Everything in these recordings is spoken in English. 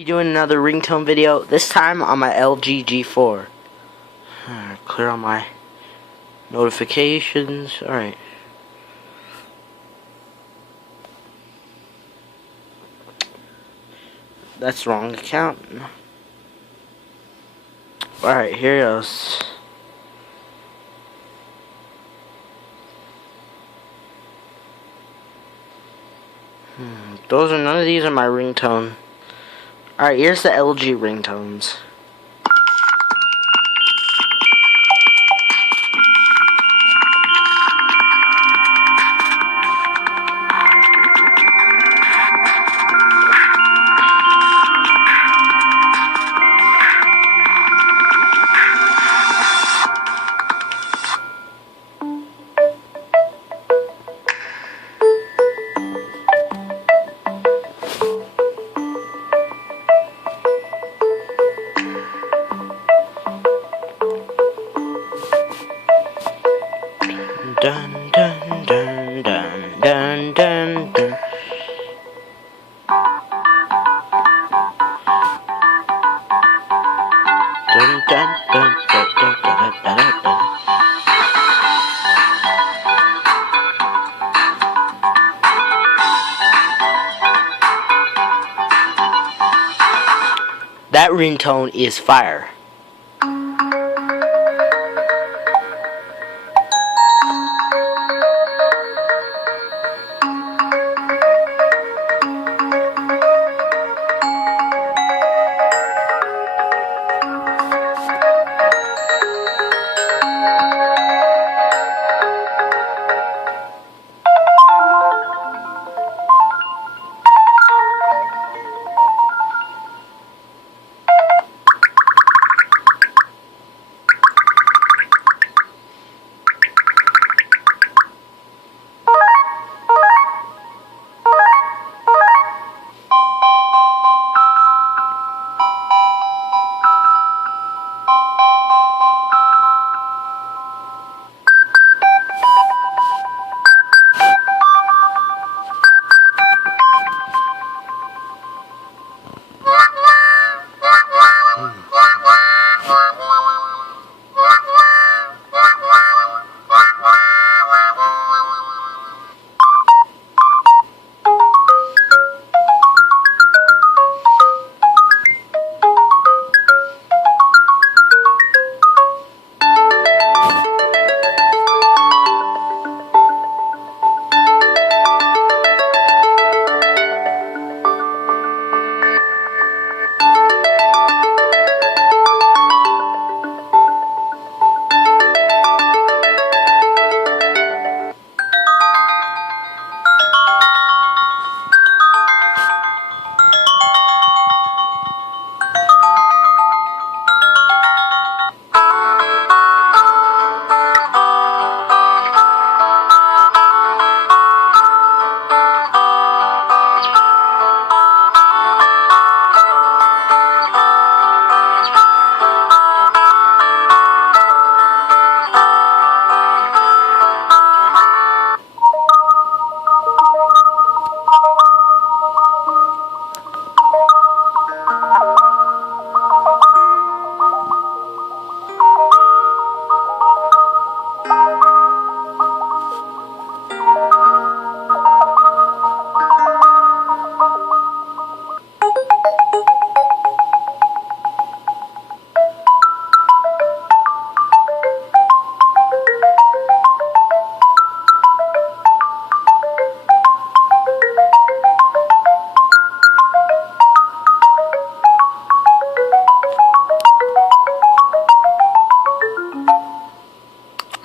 Be doing another ringtone video, this time on my LG G4. Clear on my notifications. Alright. That's the wrong account. Alright, here goes. None of these are my ringtone. Alright, here's the LG ringtones. Dun dun dun dun dun dun dun. Dun dun dun dun dun dun dun dun. That ringtone is fire.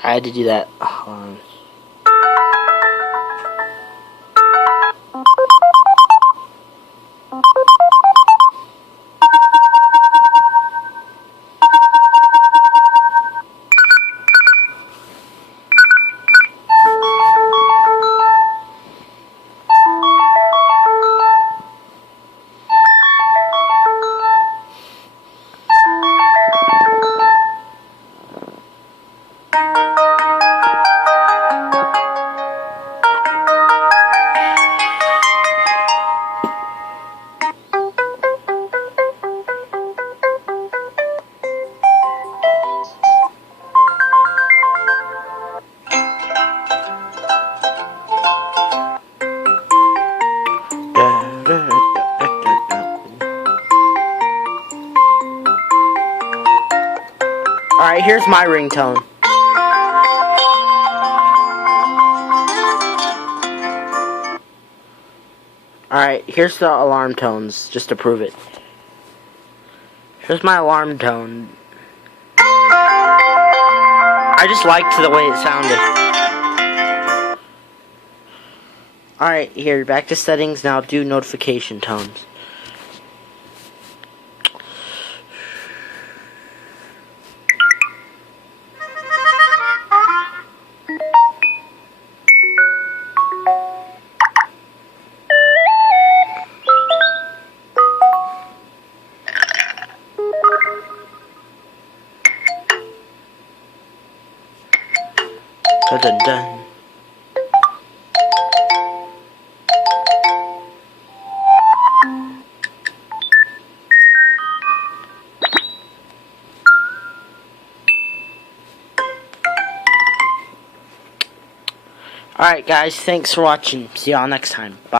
I had to do that. Hold on. Alright, here's my ringtone. Alright, here's the alarm tones, just to prove it. Here's my alarm tone. I just liked the way it sounded. Alright, here, back to settings. Now do notification tones. Dun dun dun. Alright guys, thanks for watching. See y'all next time. Bye.